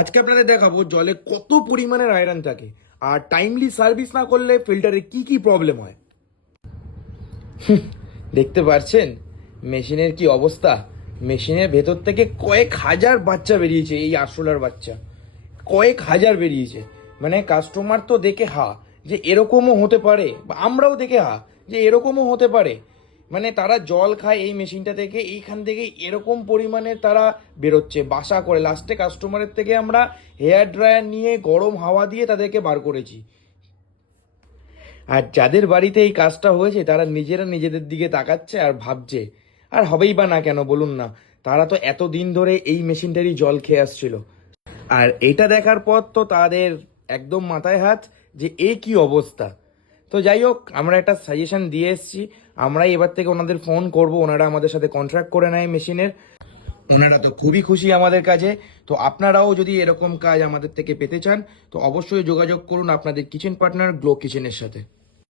আজকে আপনাদের দেখাবো জলে কত পরিমাণের আয়রন থাকে আর টাইমলি সার্ভিস না করলে ফিল্টারে কি কি প্রবলেম হয়। দেখতে পাচ্ছেন মেশিনের কি অবস্থা। মেশিনের ভেতর থেকে কয়েক হাজার বাচ্চা বেরিয়েছে, এই আরশোলার বাচ্চা কয়েক হাজার বেরিয়েছে। মানে কাস্টমার তো দেখে হা যে এরকমও হতে পারে, বা আমরাও দেখে হা যে এরকমও হতে পারে। মানে তারা জল খায় এই মেশিনটা থেকে, এইখান থেকে এরকম পরিমাণে তারা বেরোচ্ছে, বাসা করে। লাস্টে কাস্টমারের থেকে আমরা হেয়ার ড্রায়ার নিয়ে গরম হাওয়া দিয়ে তাদেরকে বার করেছি। আর যাদের বাড়িতে এই কাজটা হয়েছে তারা নিজেরা নিজেদের দিকে তাকাচ্ছে আর ভাবছে আর হবেই বা না কেন বলুন না, তারা তো এতদিন ধরে এই মেশিনটারই জল খেয়ে আসছিল। আর এটা দেখার পর তো তাদের একদম মাথায় হাত যে এ কি অবস্থা। তো যাই হোক, আমরা একটা সাজেশন দিয়ে এসেছি, আমরাই এবার থেকে ওনাদের ফোন করব, ওনারা আমাদের সাথে কন্ট্রাক্ট করে নেয় মেশিনের। ওনারা তো খুবই খুশি আমাদের কাজে। তো আপনারাও যদি এরকম কাজ আমাদের থেকে পেতে চান তো অবশ্যই যোগাযোগ করুন আপনাদের কিচেন পার্টনার গ্লো কিচেনের সাথে।